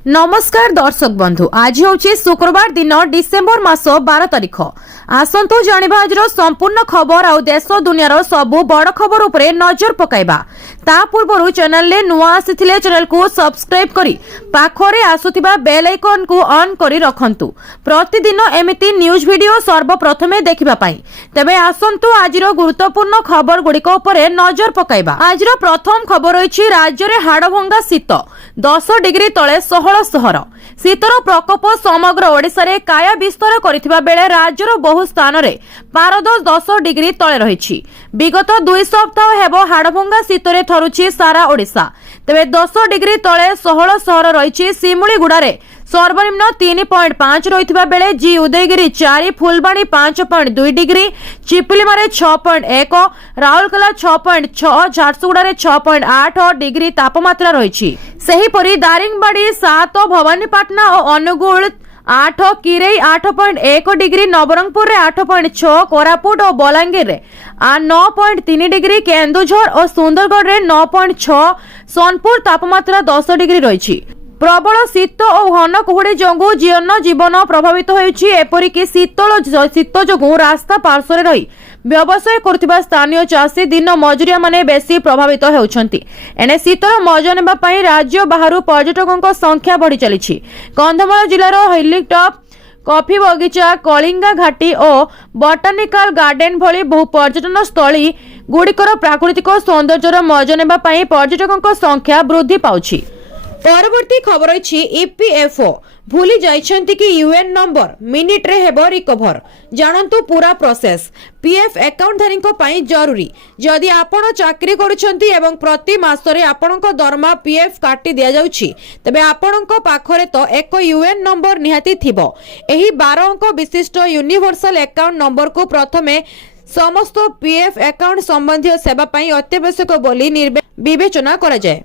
नमस्कार दर्शक बंधु आज हूँ शुक्रवार दिन डिसेम्बर मास 12 तारिख आसतु जानिबा आज संपूर्ण खबर आ देश दुनियार सबु बड़ खबर उपरे नजर पकाइबा ता पूर्व चैनल ले नुआ आसीथिले चैनल को सब्सक्राइब करी पाखरे आसुथिबा बेल आइकन को ऑन करी रखंतु प्रतिदिन एमिति न्यूज वीडियो सर्वप्रथमे देखिबा पाई तबे आसंतु आजिरो गुरुत्वपूर्ण खबर गुड़िक उपरे नजर पकाइबा आजिरो प्रथम खबर होईछि राज्य रे हाड़भंगा शीत 10 डिग्री तले 16 सहर शीतर प्रकोप समग्र ओडिशा रे काया विस्तार करिथिबा बेले राज्यर बहु स्थान रे पारद 10 डिग्री तले रहिछि विगत 2 सप्ताह हेबो हाड़भंगा शीत रे थरुछि सारा ओडिशा तबे 10 डिग्री तले 16 सहर रहिछि सिमुलीगुडा रे सर्वनिम्न 3.5 रहिथिबा बेले जी उदयगिरी 4 फुलबाणी 5.2 डिग्री चिपिलीमारे 6.1 राउरकेला 6.6 झारसुगुड़ा रे 6.8 डिग्री तापमात्रा रहिछि सेहीपरि दारिंगबाड़ी 7 भवानीपाटना और अनुगुल 8 किरई 8.1 डिग्री नवरंगपुर रे 8.6 कोरापुट और बलांगीर रे 9.3 डिग्री केन्दुझर और सुंदरगढ़ रे 9.6 सोनपुर तापमात्रा 10 डिग्री रहिछि प्रबल शीत और घन कुहुड़ी जोगु जीवन प्रभावित होइछि एपरिकि शीत जोगु रास्ता पार्श्व रही व्यवसाय करुथिबा स्थानीय चाषी दिन मजुरिया माने बेसी प्रभावित हेउछंती एने शीतर मजा नेबा पई राज्य बाहरु पर्यटकों संख्या बढ़ी चलीछि कंधमाल जिल्लार हिलटॉप कॉफी बगीचा कलिंगा घाटी और बॉटनिकल गार्डन भली बहु पर्यटन स्थली गुड़िकर प्राकृतिक सौंदर्यर मजा नेबा पई पर्यटकों संख्या वृद्धि पाउछि परवर्ती खबर अछि ईपीएफओ भूली जाइछंती कि यूएन नंबर मिनिट रे हेबो रिकवर जानंतु पूरा प्रोसेस पीएफ अकाउंट धारी को पई जरूरी जदि आपण चाकरी करूछंती एवं प्रति मास रे आपणको दरमा पीएफ काटी दिया जाउछि तबे आपणको पाखरे तो एक यूएन नंबर निहाती थिबो एही 12 अंक विशिष्ट यूनिवर्सल अकाउंट नंबर को प्रथमे समस्त पीएफ अकाउंट संबंधी सेवा पई अत्यावश्यक बोली विवेचना करा जाय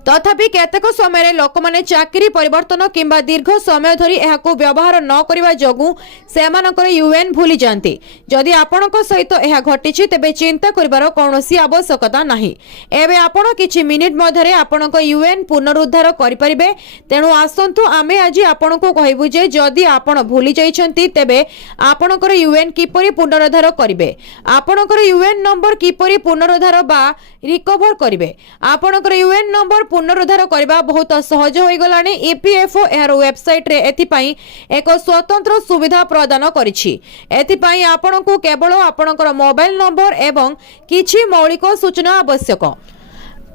तथापि केतक समय लोक माने चाकरी परिवर्तन किंबा दीर्घ समय धरी एहाको व्यवहार न करिवा जोगु सेमानकर यूएन भूली जानती जदि आपणक सहित एहा घटिछि तबे चिंता करिवार कोनोसी आवश्यकता नाही एबे आपण किछि मिनिट मध्यरे आपणक यूएन पुनरुद्धार करि परिबे तेनु आसंतु आमे आजि आपणको कहिबु जे जदि आपण भूली जाइछंती तबे आपणकर यूएन किपरि पुनरुद्धार करिवे आपणकर यूएन नंबर किपरि पुनरुद्धार बा रिकवर करिवे आपणकर यूएन नंबर पुनरुद्धार करबा बहुत सहज होई गलानी ईपीएफओ एहार वेबसाइट रे एथिपाई एक स्वतंत्र सुविधा प्रदान करिछि एथिपाई आपनकु केवल आपनकर मोबाइल नंबर एवं किछि मौलिक सूचना आवश्यक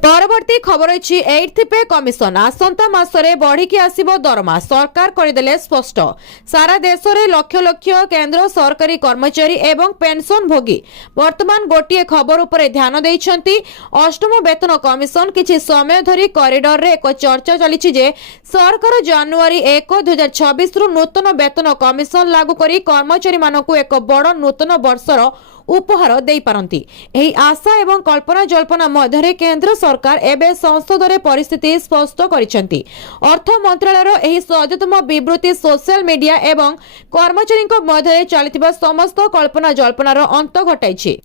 परवर्ती खबर अछि 8th पे कमिशन आसंता मासरे बढ़ी की आसीबो दरमा सरकार करिदेले स्पष्ट सारा देश रे लक्ष लक्ष केंद्र सरकारी कर्मचारी एवं पेंशन भोगी वर्तमान गोटिए खबर उपरे ध्यान दैछंती अष्टम वेतन कमिशन किछि समय धरी कॉरिडोर रे एक चर्चा चलिछि जे सरकार जनवरी 1 2026 रु नूतन वेतन कमिशन लागू करी कर्मचारी मानकु एक बड़ नूतन वर्षर उपहार दे पारंती एही आशा एवं कल्पना जल्पना मध्यरे केंद्र सरकार एबे संसद रे परिस्थिति स्पष्ट करिसेंती अर्थ मंत्रालयर एही सद्यतम विवृत्ति सोशल मीडिया एवं कर्मचारी मध्यरे चलिथिबा समस्त कल्पना जल्पनार अंत घटाइछि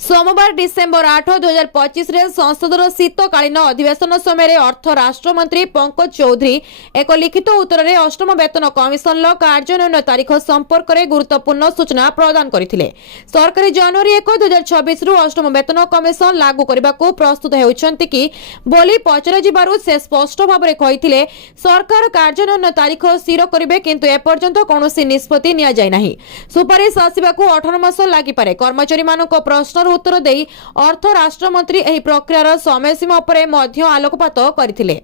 सोमवार डिसेम्बर 8 2025 रे संसदर शीतकालीन अधिवेशन समय अर्थ राष्ट्रमंत्री पंकज चौधरी एक लिखित उत्तर में अष्टम वेतन कमिशन कार्यान्वयन तारीख संपर्क में गुरुत्वपूर्ण सूचना प्रदान करथिले सरकार जनवरी 1 2026 रु अष्टम वेतन कमिशन लागू करने को प्रस्तुत होउछंती कि बोली पचरा जिबारु से स्पष्ट भाव में कहिथिले सरकार कार्यान्वयन तारीख स्थिर करिवे किंतु एपर्यंत कोनोसी निष्पत्ति निया जाय नाही सुपारिश आसीबाकू 18 मास लागि पारे कर्मचारी मानक प्रश्न उत्तर दे अर्थ राष्ट्रमंत्री एही प्रक्रियार समय सीमा उपरे मध्य आलोकपात करथिले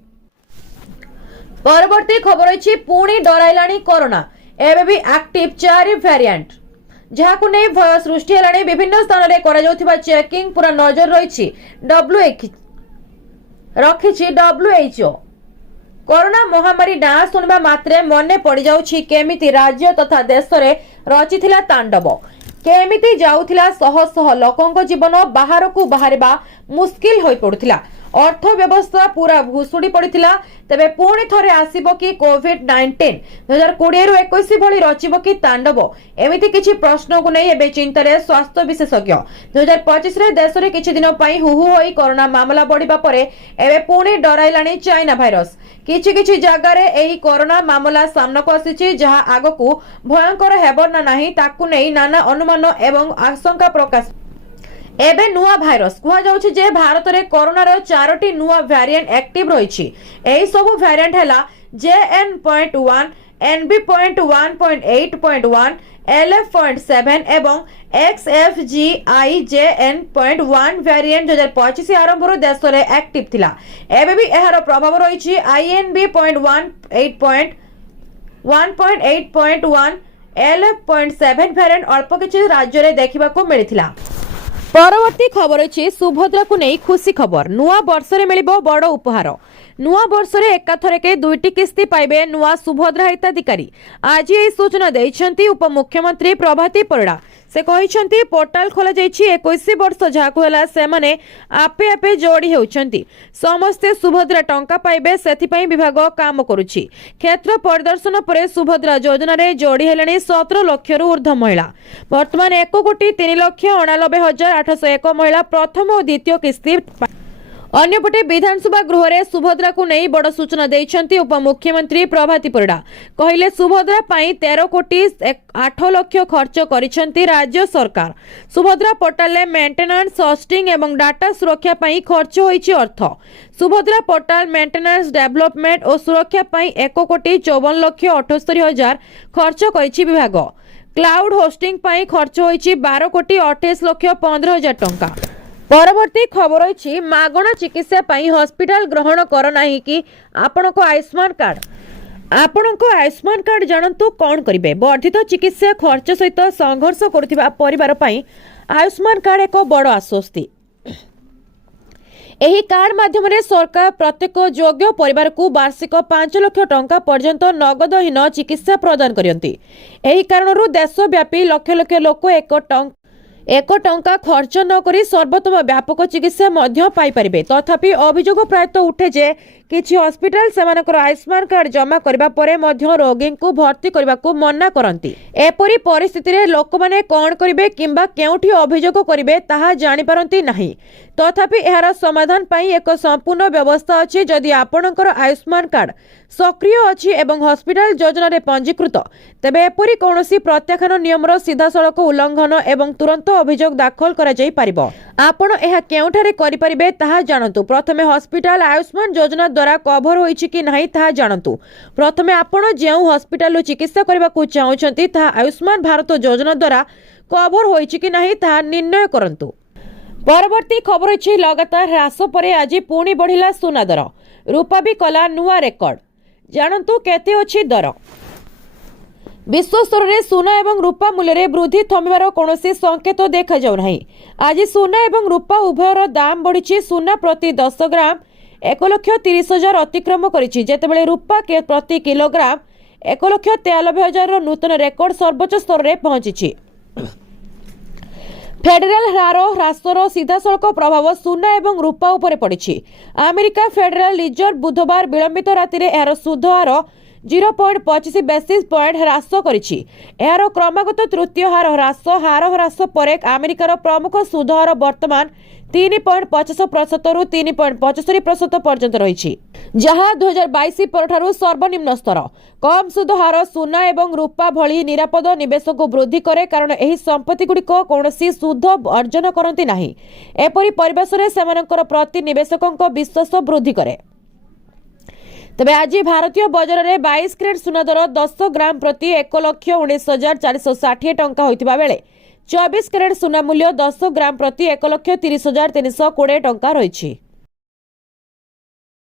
परवर्ती खबर अछि पुणी डराइलाणी कोरोना एबे भी एक्टिव 4 वेरिएंट जहाकु नै भय सृष्टि हेलाणी विभिन्न स्थान रे करा जाउथिबा चेकिंग पूरा नजर रहिछि WHO कोरोना महामारी ना सुनबा मात्रे मने पड़ी जाउछि केमिति राज्य तथा देश रे रचिथिला तांडव केमिति जाउथिला शह शह लोकंक जीवन बाहर को बाहरिबा मुश्किल होई पडुथिला अर्थव्यवस्था पूरा भुशुड़ी पड़ता तेबे पुणी थरे आसीबो कि कोविड-19 2020 रु 21 भली रचिबो कि तांडव एमिति किछि प्रश्न को नहीं एबे चिंतारे स्वास्थ्य विशेषज्ञ 2025 रे देश रे किछि दिन पई हुहु होई कोरोना मामला बढ़िबा परे एबे पुणी डराइलाणी चाइना भाइरस किछि किछि जागा रे एही कोरोना मामला सामना को आसीछि जहा आगकू भयंकर हेबो ना नाही ताकू नै नाना अनुमान एवं आशंका प्रकाश एबे नुआ भाइरस कुहा जाउछि जे भारत रे कोरोना रो 4टी नुआ वेरिएंट एक्टिव रहिछि एही सब वेरिएंट हला JN.1 NB.1.8.1 LF.7 एवं XFGIJN.1 वेरिएंट 2025 आरंभ रो देश रे एक्टिव थिला एबे भी एहार प्रभाव रहिछि INB.1.8.1 LF.7 वेरिएंट अल्प किछि राज्य रे देखिबा को मिलिथिला। परवर्ती खबर अछि सुभद्रा को नहीं खुशी खबर नुआ वर्ष रे मिलिबो बड़ उपहार नुआ वर्ष रे एकाथरके 2टी किस्ती पाइबे नुआ सुभद्रा हिताधिकारी आज ए सूचना दैछंती उपमुख्यमंत्री प्रभाती परिडा से कहिछंती पोर्टाल खोला जाइछि 21 वर्ष जाकु हला से माने आपे आपे जोड़ी हेउछंती समस्ते सुभद्रा टंका पाइबे सेथि पई विभाग काम करूछि क्षेत्र परिदर्शन परे सुभद्रा योजना रे जोड़ी हेलणी 17 लाख रु ऊर्ध्व महिला वर्तमान 1,93,89,801 महिला प्रथम और द्वितीय किस्ती अन्यपटे विधानसभा गृह रे सुभद्रा को नहीं बड़ सूचना देइछंती उपमुख्यमंत्री प्रभाती परिडा कहिले सुभद्रा पाई 13,08,00,000 खर्च करिछंती राज्य सरकार सुभद्रा पोर्टाल ले मेंटेनेंस होस्टिंग एवं डाटा सुरक्षा पाई खर्च होईछि अर्थ सुभद्रा पोर्टाल मेंटेनेंस डेवलपमेंट और सुरक्षा पाई 1,54,78,000 खर्च करिछि विभाग क्लाउड होस्टिंग पाई खर्च होईछि 12,28,15,000 टंका। परवर्ती खबर अछि मागणा चिकित्सा पाई हॉस्पिटल ग्रहण कर नाही कि आपण को आयुष्मान कार्ड जानतु कौन करिवे वर्धित चिकित्सा खर्च सहित संघर्ष करथिबा परिवार पाई आयुष्मान कार्ड एक बड़ आश्वस्ति एही कार्ड माध्यम रे सरकार प्रत्येक योग्य परिवार को वार्षिक 5 लाख टंका पर्यंत नगदहीन चिकित्सा प्रदान करयंती एही कारणरू देशव्यापी लक्ष लक्ष लोक एक टंका खर्च न करी सर्वोत्तम व्यापक चिकित्सा मध्य पाई परिबे तथापि अभियोग प्रायतः उठे जे किछि हॉस्पिटल सेमानकर आयुष्मान कार्ड जमा करबा परे मध्य रोगी को भर्ती करबा को मना करंती एपरि परिस्थिति रे लोक माने कोन करिवे किंबा केउठी अभियोग करिवे ताहा जानि परंती नाही तथापि एहार समाधान पाई एक संपूर्ण व्यवस्था अछि जदि आपणकर आयुष्मान कार्ड सक्रिय अछि एवं हॉस्पिटल योजना रे पंजीकृत तबे एपरि कोनोसी प्रत्याख्यान नियमर सीधा सड़क उल्लंघन एवं तुरंत अभियोग दाखल करा जाई परिबो आपण एहा केउठारे करि परिबे ताहा जानतु प्रथमे हॉस्पिटल आयुष्मान योजना द्वारा कभर होईछि कि नाही ताहा जानतु प्रथमे आपण जेउ हॉस्पिटल चिकित्सा करबा को चाहुछंती ताहा आयुष्मान भारत योजना द्वारा कभर होईछि कि नाही ताहा निर्णय करंतु। परवर्ती खबर अछि लगातार ह्रास परे आज पुणी बढ़िला सोना दर रूपा भी कला नुआ रेकर्ड जानतु केते अछि दर विश्व स्तर में सोना एवं रूपा मूल्य रे वृद्धि थमिबार कोनोसी संकेत देखा जाउ नाही आज सोना एवं रूपा उभयर दाम बढ़िछि सोना प्रति 10 ग्राम 1,30,000 अतिक्रम करिछि जेतेबेले रूपा के प्रति किलोग्राम 1,93,000 नूतन रेकर्ड सर्वोच्च स्तर रे पहुंचिछि। फेडरल ह्रासर सीधासलख प्रभाव सोना एवं रूपा उपरे पड़िछि अमेरिका फेडरल रिजर्व बुधवार विलंबित राति रे एहार सुध हार 0.25 बेसिस पॉइंट ह्रास करिछि एहार क्रमागत तृतीय हार ह्रास पर अमेरिकार प्रमुख सुध हार वर्तमान 3.50% रु 3.75% पर्यंत रही जहाँ 2022 परठारु सर्वनिम्न स्तर कम सुध हार सोना एवं रूपा भली निरापद निवेश को वृद्धि करे कारण एही संपत्ति गुड़िक कौनसी सुध अर्जन करती नाही एपरि परिवेश रे सेमानकर प्रति निवेशकों विश्वास वृद्धि करे। तबे आज भारतीय बजार में 22 कैरेट सोना दर 10 ग्राम प्रति 1,19,460 टंका होइतिबा बेले 24 कैरेट सोना मूल्य 10 ग्राम प्रति 1,30,320 टंका रही।